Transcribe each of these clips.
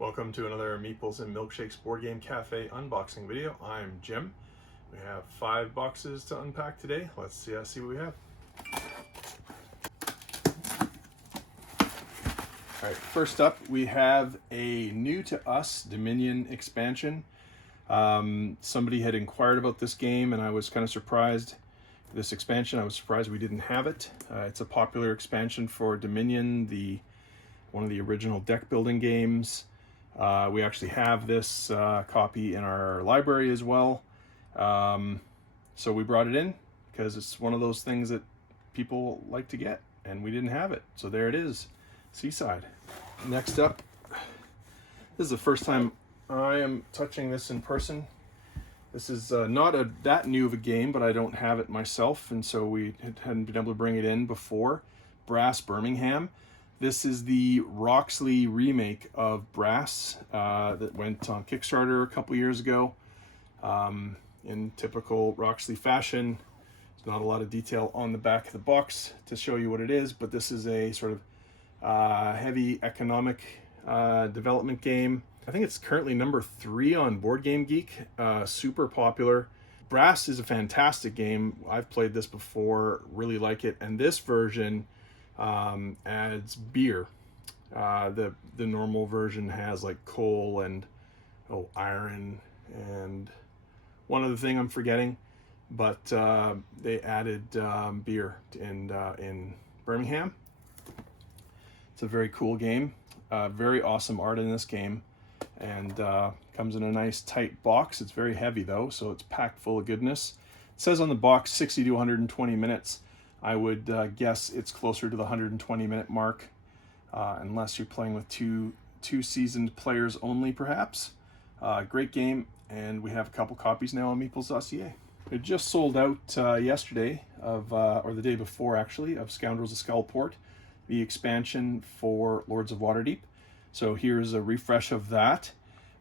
Welcome to another Meeples and Milkshakes Board Game Cafe unboxing video. I'm Jim. We have 5 boxes to unpack today. Let's see what we have. Alright, first up we have a new to us Dominion expansion. Somebody had inquired about this game and I was kind of surprised. This expansion, I was surprised we didn't have it. It's a popular expansion for Dominion, one of the original deck building games. We actually have this copy in our library as well. So we brought it in because it's one of those things that people like to get, and we didn't have it. So there it is, Seaside. Next up, this is the first time I am touching this in person. This is not that new of a game, but I don't have it myself, and so we hadn't been able to bring it in before. Brass Birmingham. This is the Roxley remake of Brass that went on Kickstarter a couple years ago. In typical Roxley fashion, there's not a lot of detail on the back of the box to show you what it is, but this is a sort of heavy economic development game. I think it's currently number 3 on Board Game Geek. Super popular. Brass is a fantastic game. I've played this before, really like it, and this version adds beer. The normal version has like coal and iron and one other thing I'm forgetting, but they added beer in Birmingham. It's a very cool game. Very awesome art in this game, and comes in a nice tight box. It's very heavy though, so it's packed full of goodness. It says on the box 60 to 120 minutes. I would guess it's closer to the 120-minute mark, unless you're playing with two seasoned players only, perhaps. Great game, and we have a couple copies now on Meeples.ca. It just sold out yesterday, or the day before actually, of Scoundrels of Skullport, the expansion for Lords of Waterdeep. So here's a refresh of that.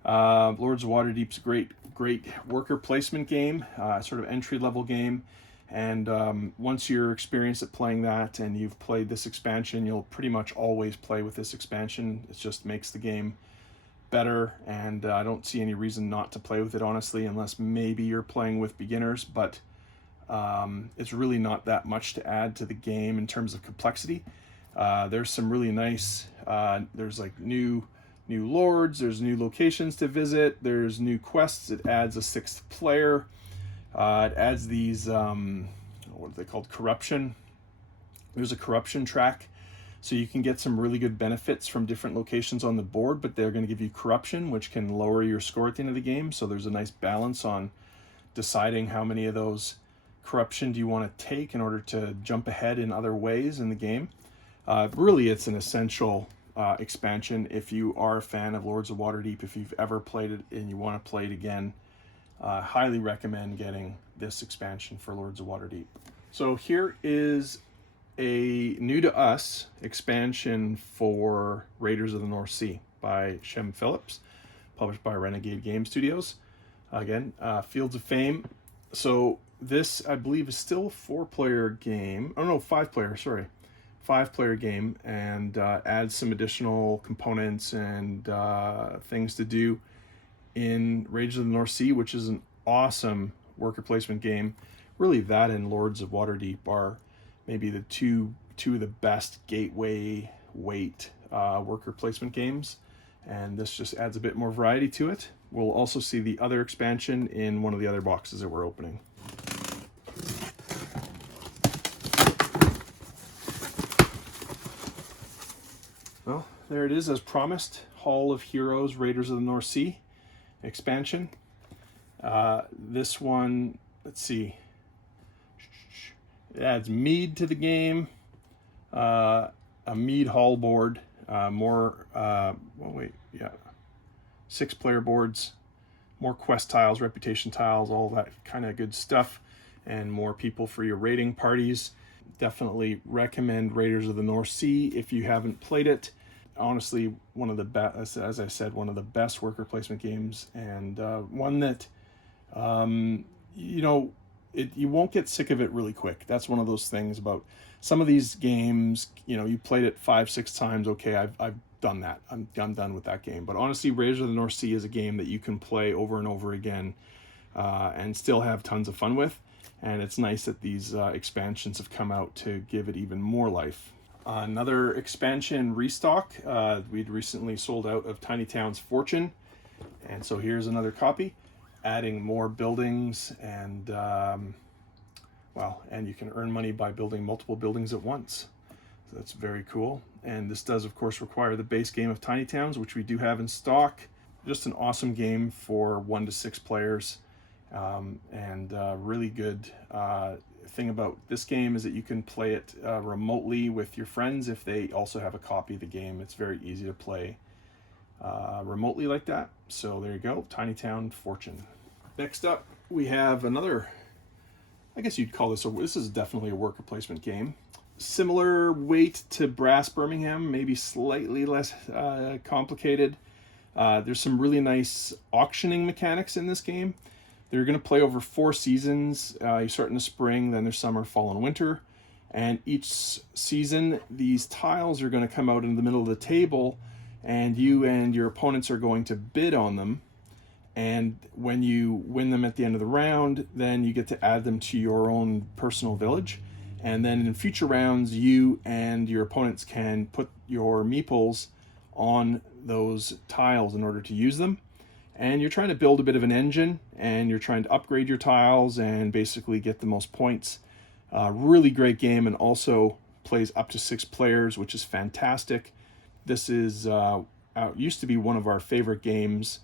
Lords of Waterdeep's a great worker placement game, sort of entry-level game. And once you're experienced at playing that and you've played this expansion, you'll pretty much always play with this expansion. It just makes the game better, and I don't see any reason not to play with it, honestly, unless maybe you're playing with beginners. But it's really not that much to add to the game in terms of complexity. There's some really nice, there's like new lords, there's new locations to visit, there's new quests. It adds a 6th player. It adds these, what are they called? Corruption. There's a corruption track, so you can get some really good benefits from different locations on the board, but they're going to give you corruption, which can lower your score at the end of the game. So there's a nice balance on deciding how many of those corruption do you want to take in order to jump ahead in other ways in the game. Really, it's an essential expansion if you are a fan of Lords of Waterdeep. If you've ever played it and you want to play it again, highly recommend getting this expansion for Lords of Waterdeep. So here is a new to us expansion for Raiders of the North Sea by Shem Phillips, published by Renegade Game Studios. Again, Fields of Fame. So this, I believe, is still a 4-player game. Oh no, 5-player, sorry. 5-player game, and adds some additional components and things to do in Raiders of the North Sea, which is an awesome worker placement game. Really, that and Lords of Waterdeep are maybe the two of the best gateway weight worker placement games, and this just adds a bit more variety to it. We'll also see the other expansion in one of the other boxes that we're opening. Well, there it is as promised. Hall of Heroes, Raiders of the North Sea expansion. This one, let's see, it adds mead to the game, a mead hall board, more 6-player boards, more quest tiles, reputation tiles, all that kind of good stuff, and more people for your raiding parties. Definitely recommend Raiders of the North Sea if you haven't played it. Honestly, one of the best, as I said, one of the best worker placement games, and one that you won't get sick of it really quick. That's one of those things about some of these games. You played it 5-6 times. Okay, I've done that. I'm done with that game. But honestly, Raiders of the North Sea is a game that you can play over and over again and still have tons of fun with. And it's nice that these expansions have come out to give it even more life. Another expansion restock. We'd recently sold out of Tiny Town's Fortune. And so here's another copy, adding more buildings and, well, and you can earn money by building multiple buildings at once. So that's very cool. And this does, of course, require the base game of Tiny Towns, which we do have in stock. Just an awesome game for 1 to 6 players. And really good thing about this game is that you can play it remotely with your friends if they also have a copy of the game. It's very easy to play remotely like that. So there you go, Tiny Town Fortune. Next up, we have another, I guess you'd call this is definitely a worker placement game. Similar weight to Brass Birmingham, maybe slightly less complicated. There's some really nice auctioning mechanics in this game. They're going to play over 4 seasons. You start in the spring, then there's summer, fall, and winter. And each season, these tiles are going to come out in the middle of the table, and you and your opponents are going to bid on them. And when you win them at the end of the round, then you get to add them to your own personal village. And then in future rounds, you and your opponents can put your meeples on those tiles in order to use them. And you're trying to build a bit of an engine, and you're trying to upgrade your tiles and basically get the most points. Really great game, and also plays up to 6 players, which is fantastic. This is used to be one of our favorite games.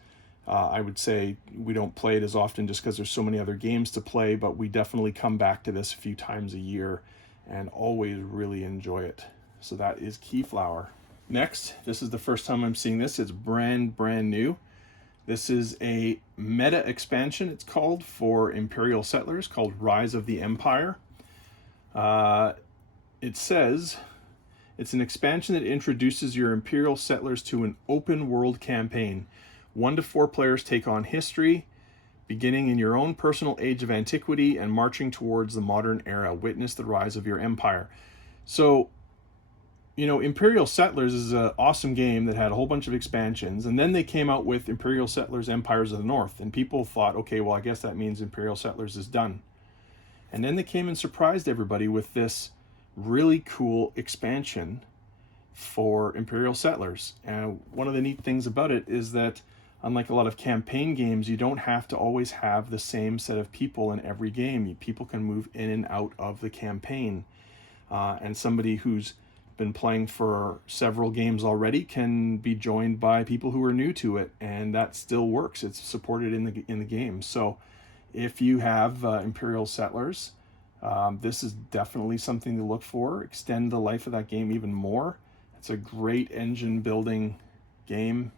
I would say we don't play it as often just because there's so many other games to play, but we definitely come back to this a few times a year and always really enjoy it. So that is Keyflower. Next, this is the first time I'm seeing this. It's brand new. This is a meta expansion, it's called, for Imperial Settlers, called Rise of the Empire. It says it's an expansion that introduces your Imperial Settlers to an open world campaign. 1 to 4 players take on history, beginning in your own personal age of antiquity and marching towards the modern era. Witness the rise of your empire. So, you know, Imperial Settlers is an awesome game that had a whole bunch of expansions, and then they came out with Imperial Settlers Empires of the North, and people thought, okay, well, I guess that means Imperial Settlers is done. And then they came and surprised everybody with this really cool expansion for Imperial Settlers. And one of the neat things about it is that, unlike a lot of campaign games, you don't have to always have the same set of people in every game. People can move in and out of the campaign. And somebody who's been playing for several games already can be joined by people who are new to it, and that still works. It's supported in the game. So if you have Imperial Settlers, this is definitely something to look for. Extend the life of that game even more. It's a great engine building game,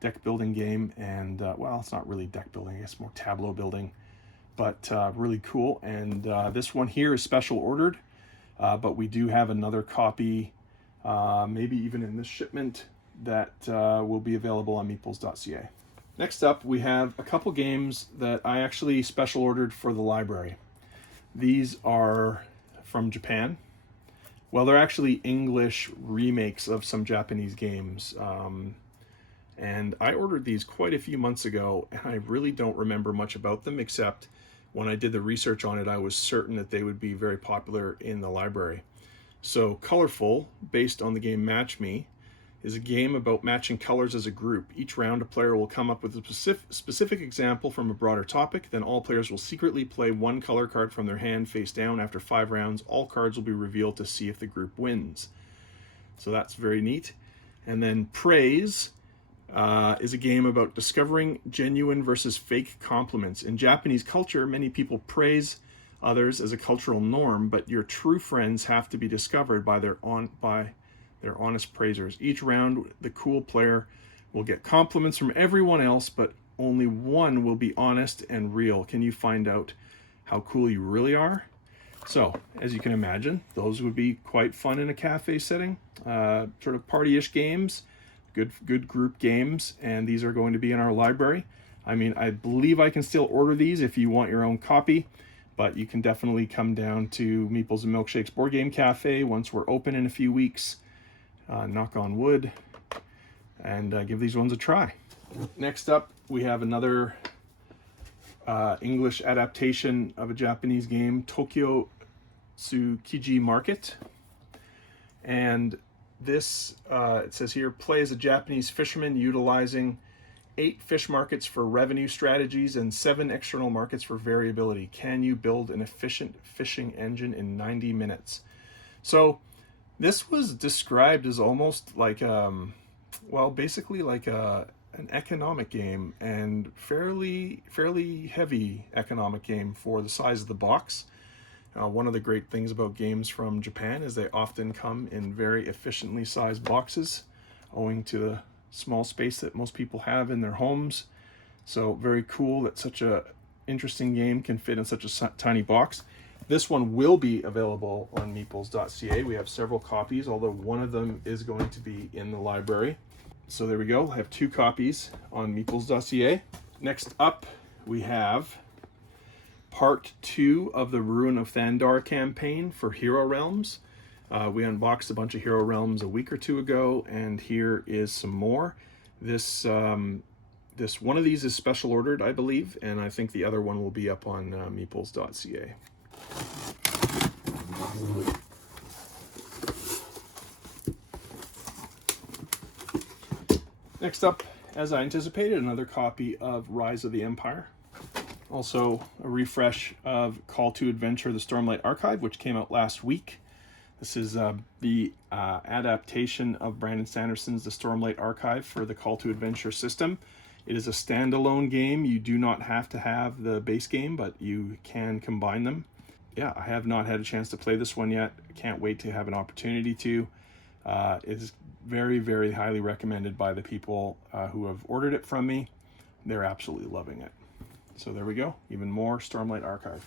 deck building game, and well, it's not really deck building, I guess more tableau building, but really cool. And this one here is special ordered. But we do have another copy, maybe even in this shipment, that will be available on meeples.ca. Next up, we have a couple games that I actually special ordered for the library. These are from Japan. Well, they're actually English remakes of some Japanese games. And I ordered these quite a few months ago, and I really don't remember much about them, except when I did the research on it, I was certain that they would be very popular in the library. So Colorful, based on the game Match Me, is a game about matching colors as a group. Each round, a player will come up with a specific example from a broader topic. Then all players will secretly play 1 color card from their hand face down. After 5 rounds, all cards will be revealed to see if the group wins. So that's very neat. And then Praise is a game about discovering genuine versus fake compliments. In Japanese culture, many people praise others as a cultural norm, but your true friends have to be discovered by their honest praisers. Each round, the cool player will get compliments from everyone else, but only one will be honest and real. Can you find out how cool you really are? So, as you can imagine, those would be quite fun in a cafe setting. Sort of party-ish games. Good group games, and these are going to be in our library. I mean, I believe I can still order these if you want your own copy, but you can definitely come down to Meeples and Milkshakes Board Game Cafe once we're open in a few weeks. Knock on wood. and give these ones a try. Next up, we have another English adaptation of a Japanese game, Tokyo Tsukiji Market. And this, it says here, play as a Japanese fisherman utilizing 8 fish markets for revenue strategies and 7 external markets for variability. Can you build an efficient fishing engine in 90 minutes? So this was described as almost like, well, basically like an economic game, and fairly heavy economic game for the size of the box. One of the great things about games from Japan is they often come in very efficiently sized boxes, owing to the small space that most people have in their homes. So very cool that such a interesting game can fit in such a tiny box. This one will be available on meeples.ca. We have several copies, although one of them is going to be in the library. So there we go. I have 2 copies on meeples.ca. Next up, we have part 2 of the Ruin of Thandar campaign for Hero Realms. We unboxed a bunch of Hero Realms a week or 2 ago, and here is some more. This one of these is special ordered, I believe, and I think the other one will be up on meeples.ca. Next up, as I anticipated, another copy of Rise of the Empire. Also, a refresh of Call to Adventure, the Stormlight Archive, which came out last week. This is the adaptation of Brandon Sanderson's The Stormlight Archive for the Call to Adventure system. It is a standalone game. You do not have to have the base game, but you can combine them. Yeah, I have not had a chance to play this one yet. Can't wait to have an opportunity to. It's very, very highly recommended by the people who have ordered it from me. They're absolutely loving it. So there we go, even more Stormlight Archive.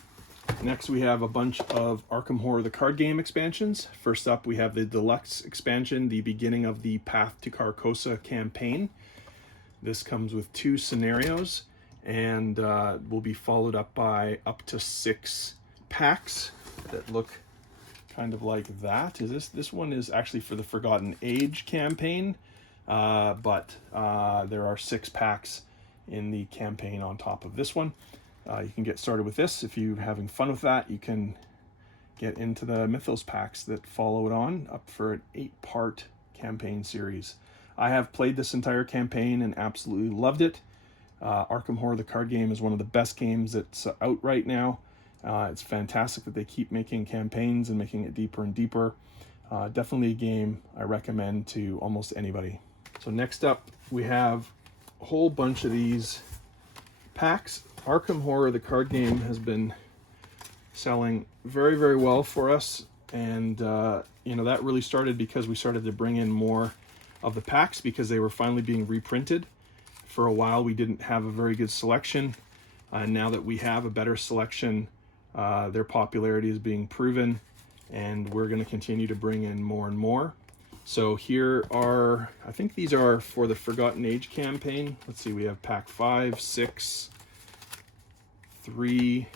Next we have a bunch of Arkham Horror the card game expansions. First up we have the Deluxe expansion, the beginning of the Path to Carcosa campaign. This comes with 2 scenarios and will be followed up by up to 6 packs that look kind of like that. This one is actually for the Forgotten Age campaign, but there are 6 packs in the campaign on top of this one. You can get started with this. If you're having fun with that, you can get into the Mythos packs that follow it on, up for an 8-part campaign series. I have played this entire campaign and absolutely loved it. Arkham Horror the card game is one of the best games that's out right now. It's fantastic that they keep making campaigns and making it deeper and deeper. Definitely a game I recommend to almost anybody. So next up we have a whole bunch of these packs. Arkham Horror the card game has been selling very, very well for us, and you know, that really started because we started to bring in more of the packs because they were finally being reprinted. For a while we didn't have a very good selection, and now that we have a better selection, their popularity is being proven, and we're going to continue to bring in more and more. So here are, I think these are for the Forgotten Age campaign. Let's see, we have pack 5, 6, 3,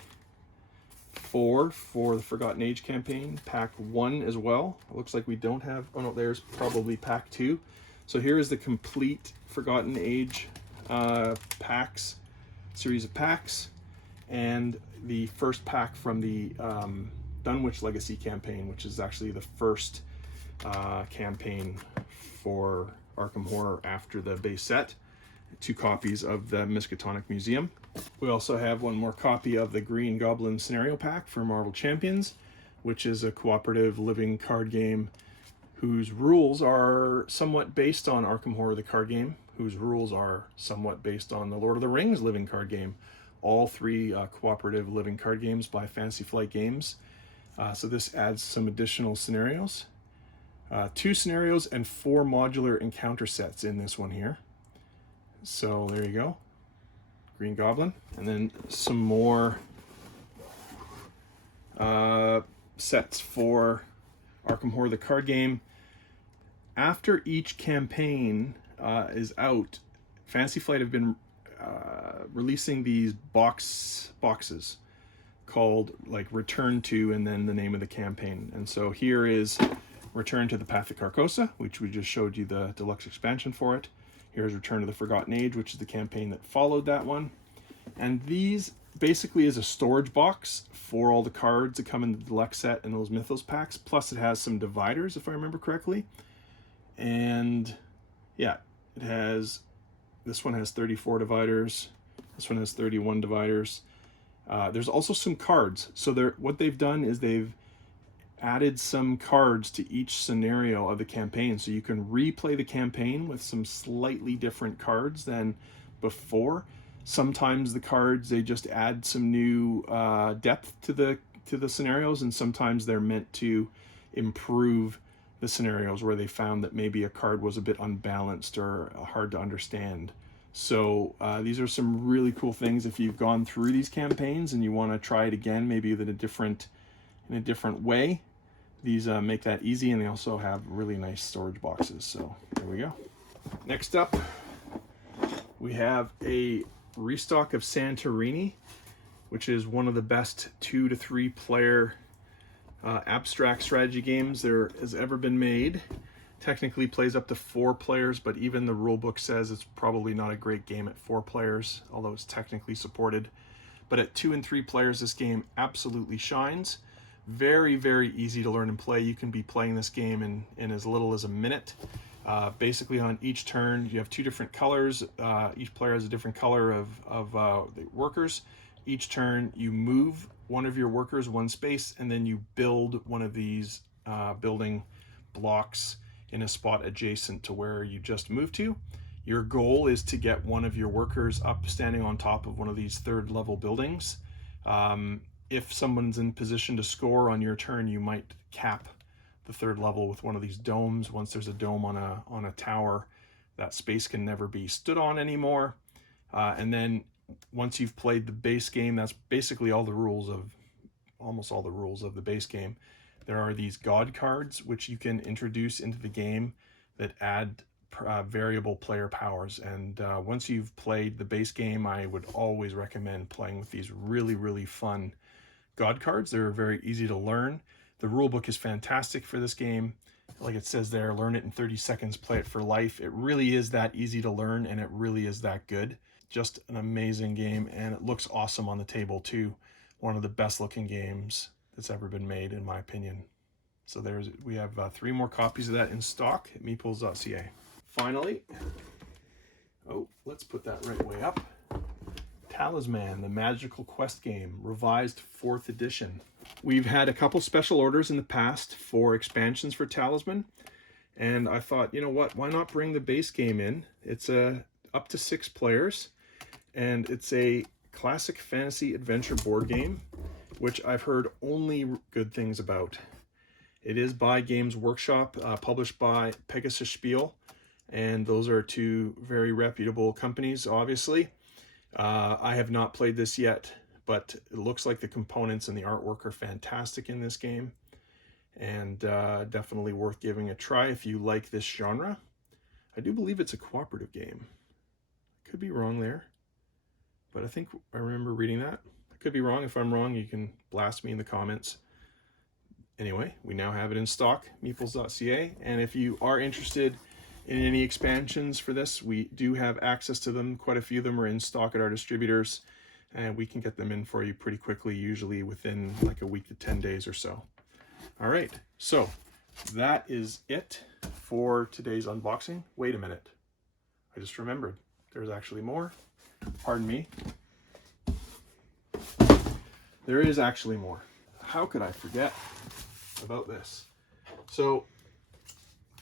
4 for the Forgotten Age campaign. Pack 1 as well. It looks like we don't have, oh no, there's probably pack 2. So here is the complete Forgotten Age packs, series of packs, and the first pack from the Dunwich Legacy campaign, which is actually the first campaign for Arkham Horror after the base set. 2 copies of the Miskatonic Museum. We also have one more copy of the Green Goblin scenario pack for Marvel Champions, which is a cooperative living card game whose rules are somewhat based on Arkham Horror the card game, whose rules are somewhat based on the Lord of the Rings living card game. All 3 cooperative living card games by Fantasy Flight Games. So this adds some additional scenarios. 2 scenarios and 4 modular encounter sets in this one here. So there you go, Green Goblin. And then some more sets for Arkham Horror the card game. After each campaign is out, Fantasy Flight have been releasing these boxes called like Return to and then the name of the campaign. And so here is Return to the Path of Carcosa, which we just showed you the deluxe expansion for it. Here's Return to the Forgotten Age, which is the campaign that followed that one. And these basically is a storage box for all the cards that come in the deluxe set and those mythos packs. Plus it has some dividers, if I remember correctly. And yeah, it has, this one has 34 dividers. This one has 31 dividers. There's also some cards. So what they've done is they've added some cards to each scenario of the campaign. So you can replay the campaign with some slightly different cards than before. Sometimes the cards, they just add some new depth to the scenarios, and sometimes they're meant to improve the scenarios where they found that maybe a card was a bit unbalanced or hard to understand. So these are some really cool things if you've gone through these campaigns and you want to try it again, maybe in a different way. These make that easy, and they also have really nice storage boxes. So there we go. Next up, we have a restock of Santorini, which is one of the best 2 to 3 player abstract strategy games there has ever been made. Technically plays up to 4 players, but even the rulebook says it's probably not a great game at 4 players, although it's technically supported. But at 2 and 3 players, this game absolutely shines. Very, very easy to learn and play. You can be playing this game in as little as a minute. Basically on each turn, you have 2 different colors. Each player has a different color of the workers. Each turn, you move one of your workers 1 space, and then you build one of these building blocks in a spot adjacent to where you just moved to. Your goal is to get one of your workers up standing on top of one of these 3rd level buildings. If someone's in position to score on your turn, you might cap the 3rd level with one of these domes. Once there's a dome on a tower, that space can never be stood on anymore. And then once you've played the base game, that's basically almost all the rules of the base game. There are these god cards which you can introduce into the game that add variable player powers. And once you've played the base game, I would always recommend playing with these really, really fun god cards. They're very easy to learn. The rulebook is fantastic for this game. Like it says there, learn it in 30 seconds, play it for life. It really is that easy to learn, and it really is that good. Just an amazing game, and it looks awesome on the table too. One of the best looking games that's ever been made, in my opinion. So we have 3 more copies of that in stock at meeples.ca. Finally, let's put that right way up. Talisman, the Magical Quest game, revised 4th edition. We've had a couple special orders in the past for expansions for Talisman, and I thought, you know what, why not bring the base game in? It's up to 6 players, and it's a classic fantasy adventure board game, which I've heard only good things about. It is by Games Workshop, published by Pegasus Spiel, and those are 2 very reputable companies, obviously. I have not played this yet, but it looks like the components and the artwork are fantastic in this game, and definitely worth giving a try if you like this genre. I do believe it's a cooperative game. I could be wrong there, but I think I remember reading that. I could be wrong. If I'm wrong, you can blast me in the comments. Anyway, we now have it in stock, meeples.ca, and if you are interested in any expansions for this, we do have access to them. Quite a few of them are in stock at our distributors, and we can get them in for you pretty quickly, usually within like a week to 10 days or so. All right, so that is it for today's unboxing. Wait a minute, I just remembered there's actually more. Pardon me. There is actually more. How could I forget about this? So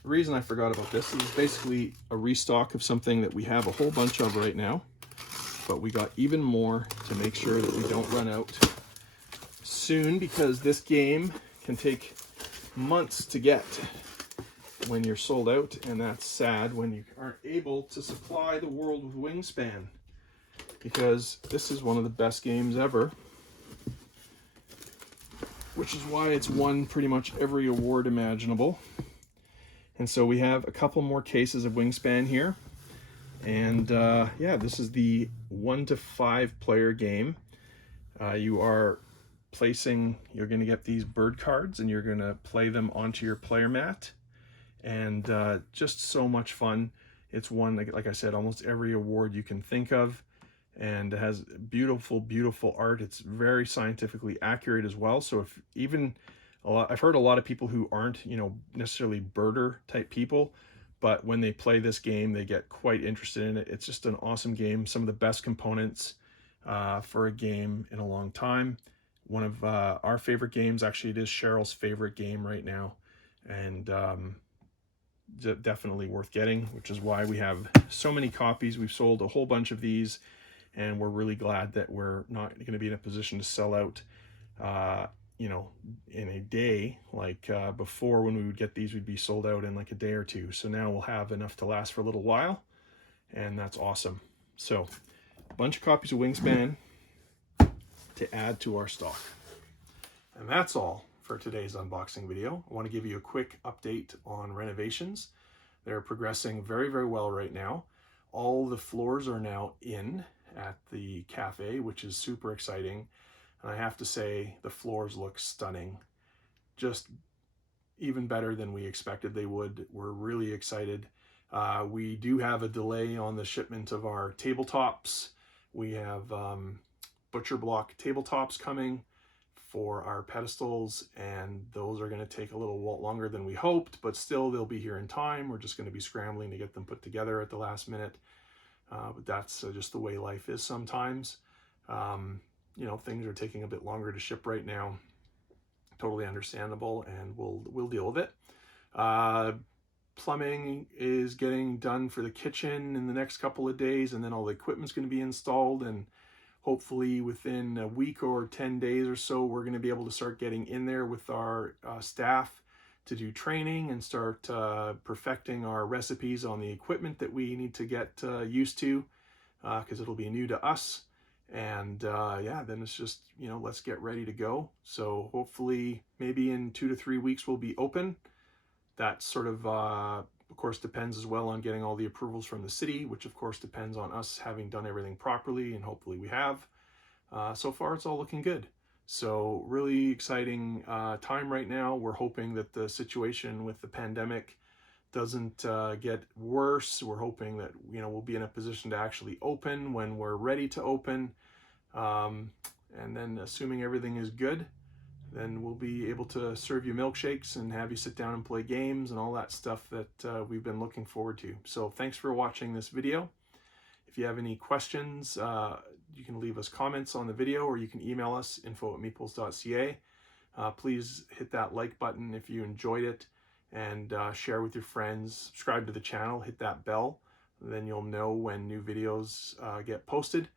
the reason I forgot about this is basically a restock of something that we have a whole bunch of right now, but we got even more to make sure that we don't run out soon, because this game can take months to get when you're sold out, and that's sad when you aren't able to supply the world with Wingspan, because this is one of the best games ever, which is why it's won pretty much every award imaginable. And so we have a couple more cases of Wingspan here. And yeah, this is the 1 to 5 player game. You're going to get these bird cards, and you're going to play them onto your player mat. And just so much fun. It's won, like I said, almost every award you can think of, and it has beautiful, beautiful art. It's very scientifically accurate as well. So if even I've heard a lot of people who aren't, necessarily birder type people, but when they play this game, they get quite interested in it. It's just an awesome game. Some of the best components for a game in a long time. One of our favorite games, actually it is Cheryl's favorite game right now, and definitely worth getting, which is why we have so many copies. We've sold a whole bunch of these, and we're really glad that we're not going to be in a position to sell out in a day. Like before, when we would get these, we'd be sold out in like a day or two. So now we'll have enough to last for a little while, and that's awesome. So a bunch of copies of Wingspan to add to our stock. And that's all for today's unboxing video. I want to give you a quick update on Renovations. They're progressing very, very well right now. All the floors are now in at the cafe, which is super exciting. And I have to say, the floors look stunning. Just even better than we expected they would. We're really excited. We do have a delay on the shipment of our tabletops. We have butcher block tabletops coming for our pedestals, and those are going to take a little longer than we hoped, but still they'll be here in time. We're just going to be scrambling to get them put together at the last minute. But that's just the way life is sometimes. Things are taking a bit longer to ship right now. Totally understandable, and we'll deal with it. Plumbing is getting done for the kitchen in the next couple of days, and then all the equipment's going to be installed, and hopefully within a week or 10 days or so, we're going to be able to start getting in there with our staff to do training and start perfecting our recipes on the equipment that we need to get used to, because it'll be new to us. And then it's just, let's get ready to go. So hopefully maybe in 2 to 3 weeks we'll be open. That sort of course, depends as well on getting all the approvals from the city, which of course depends on us having done everything properly, and hopefully we have. So far, it's all looking good. So really exciting time right now. We're hoping that the situation with the pandemic doesn't get worse. We're hoping that we'll be in a position to actually open when we're ready to open, and then assuming everything is good, then we'll be able to serve you milkshakes and have you sit down and play games and all that stuff that we've been looking forward to. So thanks for watching this video. If you have any questions, you can leave us comments on the video, or you can email us, info@meeples.ca. Please hit that like button if you enjoyed it, and share with your friends. Subscribe to the channel, hit that bell, then you'll know when new videos get posted.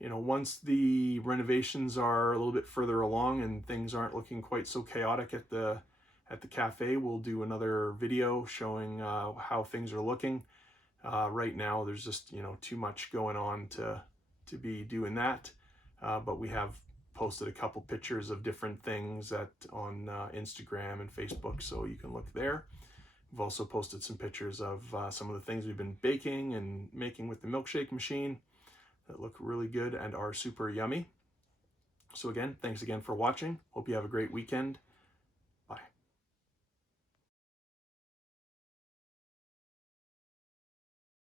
Once the renovations are a little bit further along and things aren't looking quite so chaotic at the cafe, we'll do another video showing how things are looking. Right now there's just too much going on to be doing that, but we have posted a couple pictures of different things on Instagram and Facebook, so you can look there. We've also posted some pictures of some of the things we've been baking and making with the milkshake machine that look really good and are super yummy. So again, thanks again for watching. Hope you have a great weekend,